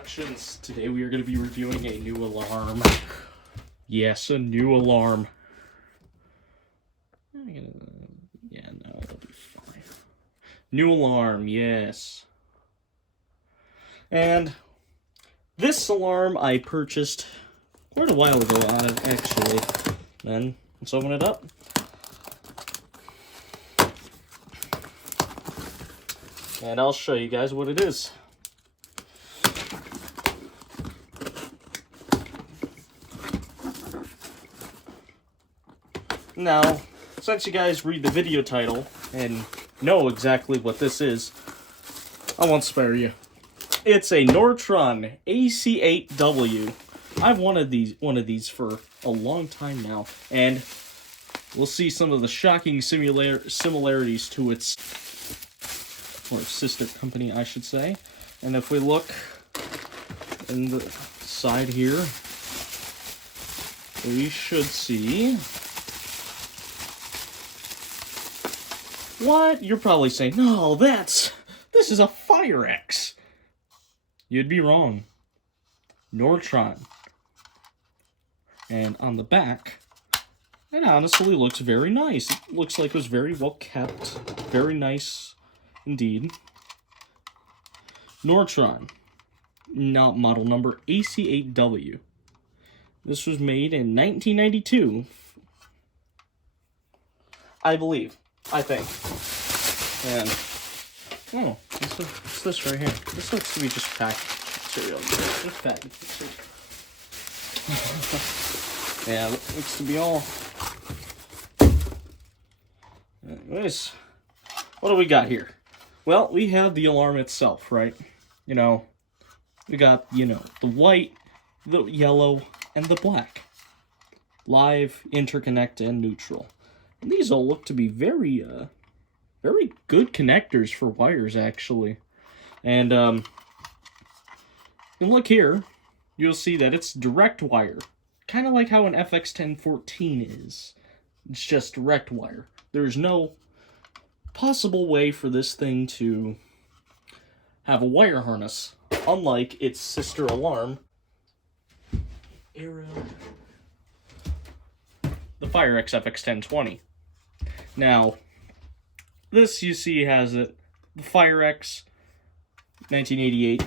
Productions. Today we are going to be reviewing a new alarm. Yes, a new alarm. Yeah, no, it'll be fine. New alarm, yes. And this alarm I purchased quite a while ago, actually. Then, let's open it up. And I'll show you guys what it is. Now, since you guys read the video title and know exactly what this is, I won't spare you. It's a Nortron AC8W. I've wanted one of these for a long time now, and we'll see some of the shocking similarities to its sister company, I should say. And if we look in the side here, we should see... What? You're probably saying, no, this is a Fire-X. You'd be wrong. Nortron. And on the back, it honestly looks very nice. It looks like it was very well kept. Very nice indeed. Nortron. Not model number AC8W. This was made in 1992. I believe. I think. And, oh, what's this right here? This looks to be just packed cereal. Just packed cereal. Yeah, it looks to be all. Anyways, what do we got here? Well, we have the alarm itself, right? You know, we got, the white, the yellow, and the black. Live, interconnect, and neutral. And these all look to be very good connectors for wires, actually. And look here, you'll see that it's direct wire. Kind of like how an FX1014 is. It's just direct wire. There's no possible way for this thing to have a wire harness, unlike its sister alarm, the Fire-X FX1020. Now, this you see has it, the Fire-X 1988,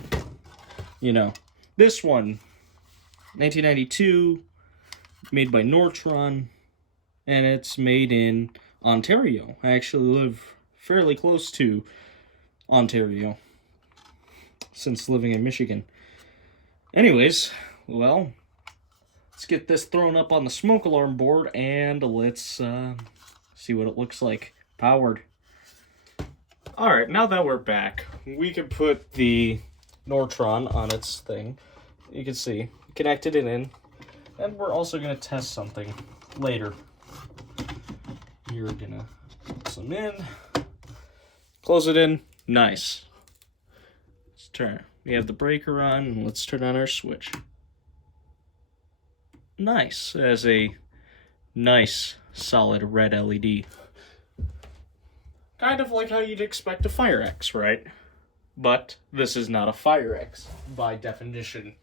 this one, 1992, made by Nortron, and it's made in Ontario. I actually live fairly close to Ontario, since living in Michigan. Anyways, well, let's get this thrown up on the smoke alarm board, and let's see what it looks like powered. Alright, now that we're back, we can put the Nortron on its thing. You can see, connected it in, and we're also going to test something later. You're going to put some in, close it in, nice. Let's turn, we have the breaker on, and let's turn on our switch. Nice, as a nice solid red LED. Kind of like how you'd expect a Fire-X, right? But this is not a Fire-X by definition.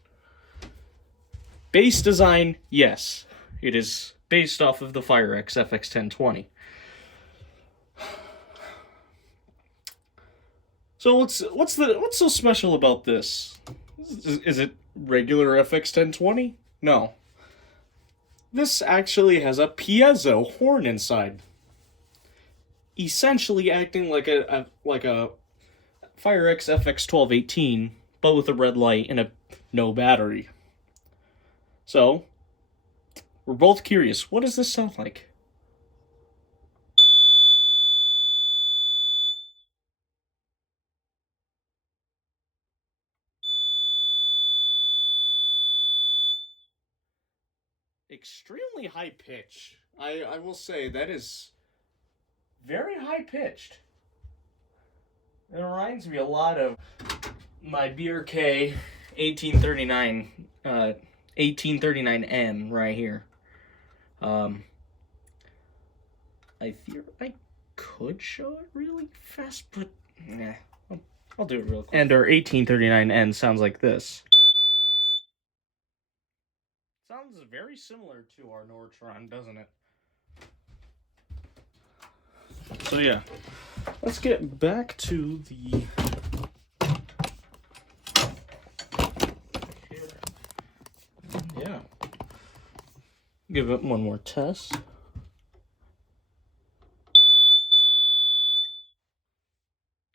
Base design, yes. It is based off of the Fire-X FX1020. So what's so special about this? Is it regular FX1020? No. This actually has a piezo horn inside, essentially acting like a Fire-X FX1218, but with a red light and no battery. So, we're both curious. What does this sound like? Extremely high pitch. I will say that is very high pitched. It reminds me a lot of my BRK 1839M right here. I could show it really fast, but nah, I'll do it real quick. And our 1839N sounds like this. Sounds very similar to our Nortron, doesn't it? So yeah, let's get back to the... Yeah. Give it one more test.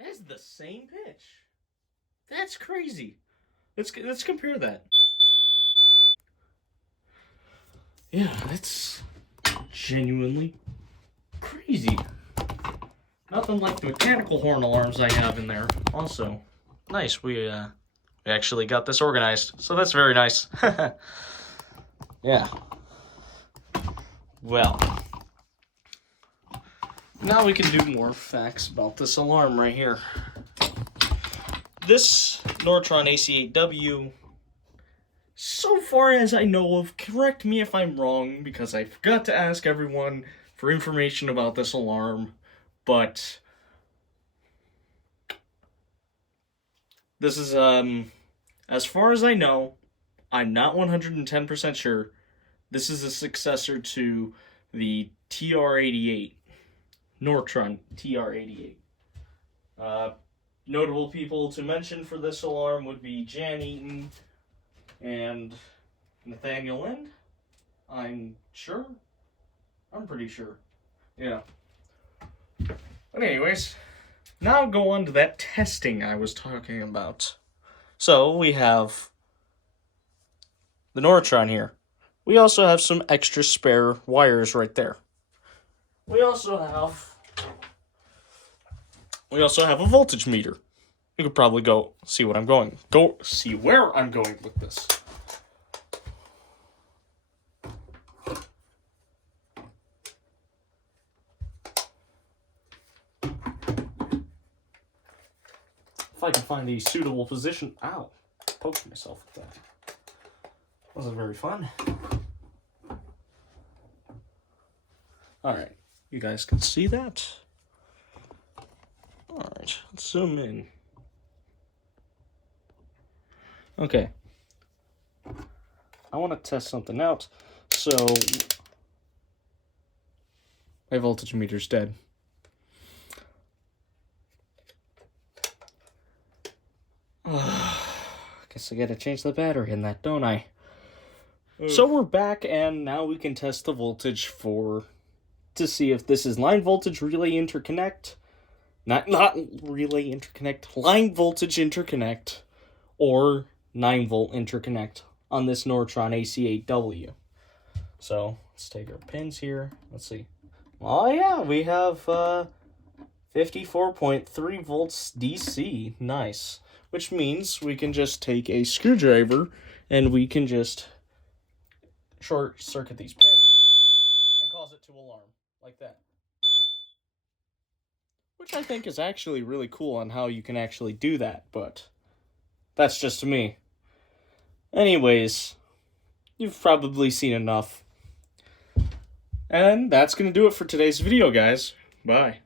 That's the same pitch. That's crazy. Let's compare that. Yeah, that's genuinely crazy. Nothing like the mechanical horn alarms I have in there. Also, nice. We actually got this organized, so that's very nice. Yeah. Well, now we can do more facts about this alarm right here. This Nortron AC8W, so far as I know of, correct me if I'm wrong, because I forgot to ask everyone for information about this alarm, but this is, as far as I know, I'm not 110% sure, this is a successor to the TR-88, Nortron TR-88. Notable people to mention for this alarm would be Jan Eaton and Nathaniel Lind. I'm pretty sure. Yeah. But anyways, now go on to that testing I was talking about. So we have the Nortron here. We also have some extra spare wires right there. We also have a voltage meter. You could probably go see where I'm going with this. If I can find a suitable position. Ow. Poked myself with that. Wasn't very fun. Alright. You guys can see that? Alright. Let's zoom in. Okay. I want to test something out. So, my voltage meter's dead. Guess I gotta change the battery in that, don't I? So we're back, and now we can test the voltage to see if this is line voltage relay interconnect, not relay interconnect, line voltage interconnect, or 9-volt interconnect on this Nortron AC8W. So let's take our pins here. Let's see. Oh yeah, we have 54.3 volts DC. Nice. Which means we can just take a screwdriver and we can just short circuit these pins and cause it to alarm like that. Which I think is actually really cool on how you can actually do that, but that's just me. Anyways, you've probably seen enough. And that's going to do it for today's video, guys. Bye.